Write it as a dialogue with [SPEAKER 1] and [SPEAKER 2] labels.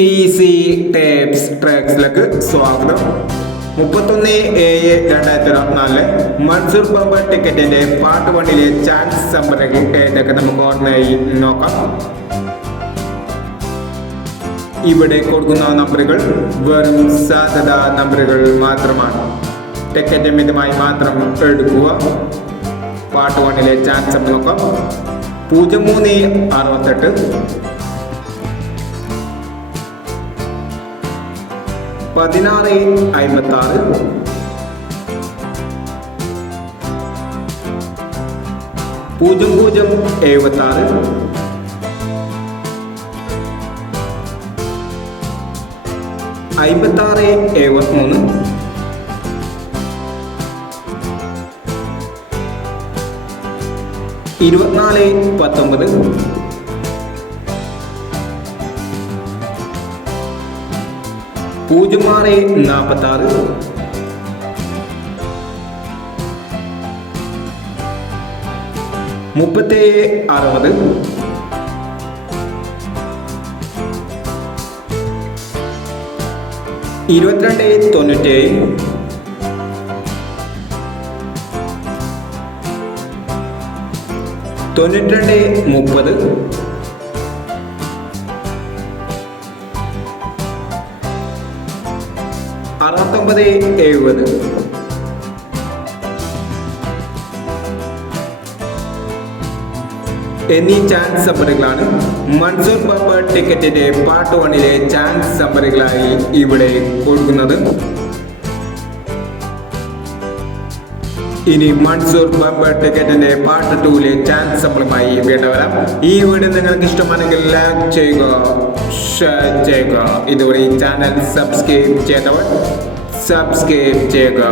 [SPEAKER 1] Easy tapes ട്രാക്സിലേക്ക് സ്വാഗതം. മുപ്പത്തൊന്ന് ഏഴ് രണ്ടായിരത്തി ഇരുപത്തിനാലിൽ മൻസൂർ ബംബർ ടിക്കറ്റിന്റെ പാർട്ട് വണ്ണിലെ ചാൻസ് സംഭരങ്ങൾ ഏതൊക്കെ നമുക്ക് ഓർമ്മയായി നോക്കാം. ഇവിടെ കൊടുക്കുന്ന നമ്പറുകൾ വെറും സാധ്യത നമ്പറുകൾ മാത്രമാണ്. ടിക്കറ്റ് മിതമായി മാത്രം എടുക്കുക. പാർട്ട് വണ്ണിലെ ചാൻസ് നോക്കാം. പൂജ്യം മൂന്ന് അറുപത്തെട്ട്. പതിനാറ് അമ്പത്തി ആറ് പൂജ്യം പൂജ്യം എഴുപത്തി ആറ് അമ്പത്തി ആറ് എഴുപത്തി മൂന്ന് ഇരുപത്തിനാല് പത്തൊമ്പത്. പൂജ്യം ആറ് നാൽപ്പത്തി ആറ് മുപ്പത്തേഴ് അറുപത്. ഇരുപത്തിരണ്ട് തൊണ്ണൂറ്റേഴ്. തൊണ്ണൂറ്റിരണ്ട് മുപ്പത്. അറുപത്തൊമ്പത് എഴുപത്. എന്നീ ചാൻസ് നമ്പറുകളാണ് മൺസൂർ ബാബ ടിക്കറ്റിന്റെ പാർട്ട് വണ്ണിലെ ചാൻസ് നമ്പറുകളായി ഇവിടെ കൊടുക്കുന്നത് ഇനി മൺസൂർ ബമ്പർ ടിക്കറ്റിന്റെ പാർട്ട് ടൂലെ ചാൻസ് നമ്പറുമായി വീണ്ടും വരാം. ഈ വീഡിയോ നിങ്ങൾക്ക് ഇഷ്ടമാണെങ്കിൽ ലൈക്ക് ചെയ്യുക ഷെയർ ചെയ്യുക. ഇതുവരെ ഈ ചാനൽ സബ്സ്ക്രൈബ് ചെയ്തവർ സബ്സ്ക്രൈബ് ചെയ്യുക.